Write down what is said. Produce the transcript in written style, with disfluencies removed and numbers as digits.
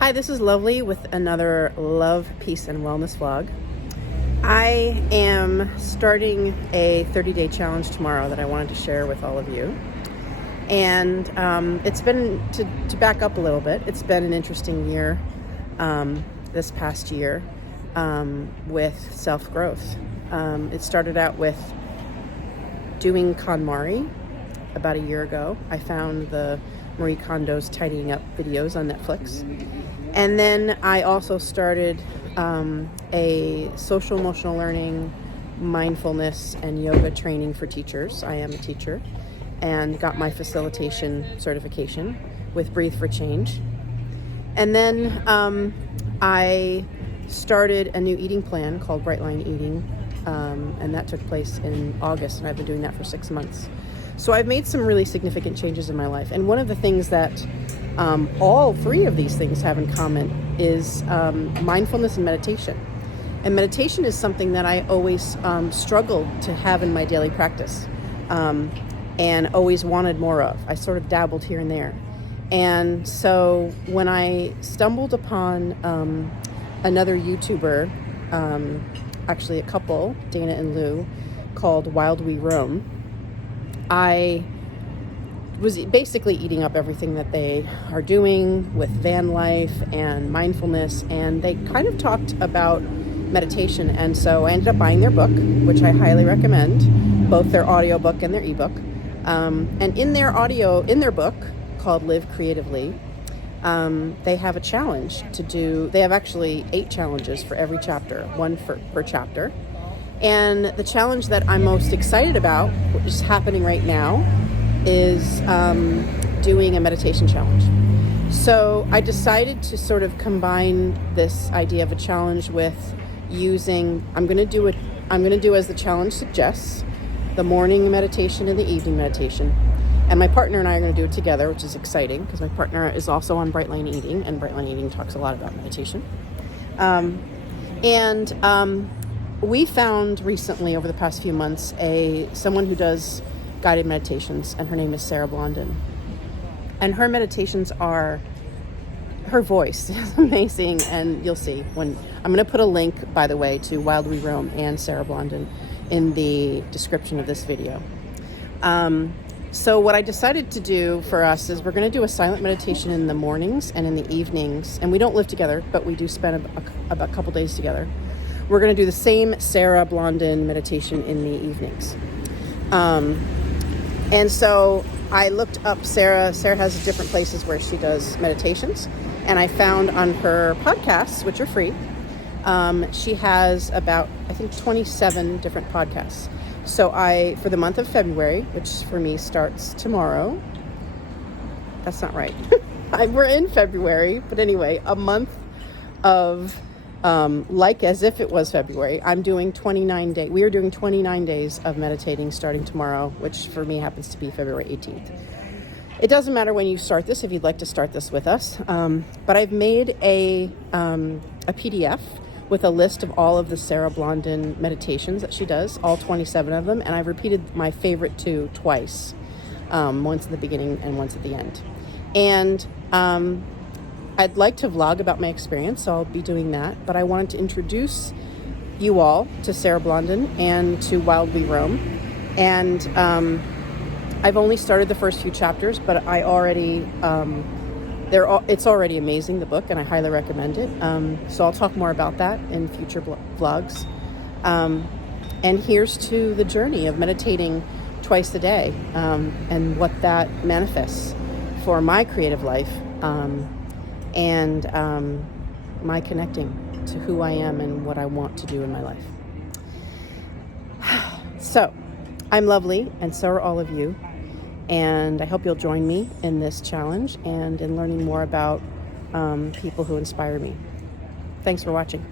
Hi, this is Lovely with another Love, Peace, and Wellness vlog. I am starting a 30-day challenge tomorrow that I wanted to share with all of you. And it's been, to back up a little bit, it's been an interesting year, this past year, with self-growth. It started out with doing KonMari about a year ago. I found the Marie Kondo's tidying up videos on Netflix. And then I also started a social emotional learning, mindfulness, and yoga training for teachers. I am a teacher and got my facilitation certification with Breathe for Change. And then I started a new eating plan called Bright Line Eating, and that took place in August, and I've been doing that for 6 months. So I've made some really significant changes in my life. And one of the things that all three of these things have in common is mindfulness and meditation. And meditation is something that I always struggled to have in my daily practice and always wanted more of. I sort of dabbled here and there. And so when I stumbled upon another YouTuber, actually a couple, Dana and Lou, called Wild We Roam, I was basically eating up everything that they are doing with van life and mindfulness, and they kind of talked about meditation. And so I ended up buying their book, which I highly recommend, both their audiobook and their ebook. And in their book called Live Creatively, they have a challenge to do. They have actually 8 challenges for every chapter, one per chapter. And the challenge that I'm most excited about, which is happening right now, is doing a meditation challenge. So I decided to sort of combine this idea of a challenge with using, I'm going to do as the challenge suggests, the morning meditation and the evening meditation. And my partner and I are going to do it together, which is exciting because my partner is also on Bright Line Eating, and Bright Line Eating talks a lot about meditation. We found recently, over the past few months, someone who does guided meditations, and her name is Sarah Blondin. And her meditations her voice is amazing, and you'll see when I'm going to put a link, by the way, to Wild We Roam and Sarah Blondin in the description of this video. So what I decided to do for us is we're going to do a silent meditation in the mornings and in the evenings, and we don't live together, but we do spend a couple days together. We're going to do the same Sarah Blondin meditation in the evenings. And so I looked up Sarah. Sarah has different places where she does meditations. And I found on her podcasts, which are free, she has about, I think, 27 different podcasts. So for the month of February, which for me starts tomorrow, that's not right. We're in February, but anyway, a month of like as if it was February. I'm doing 29 days. We are doing 29 days of meditating starting tomorrow, which for me happens to be February 18th. It doesn't matter when you start this if you'd like to start this with us. But I've made a PDF with a list of all of the Sarah Blondin meditations that she does, all 27 of them, and I've repeated my favorite 2 twice, once at the beginning and once at the end. And I'd like to vlog about my experience, so I'll be doing that. But I wanted to introduce you all to Sarah Blondin and to Wild We Roam. And I've only started the first few chapters, but I already, it's already amazing, the book, and I highly recommend it. So I'll talk more about that in future vlogs. And here's to the journey of meditating twice a day, and what that manifests for my creative life. And my connecting to who I am and what I want to do in my life. So, I'm Lovely, and so are all of you. And I hope you'll join me in this challenge and in learning more about people who inspire me. Thanks for watching.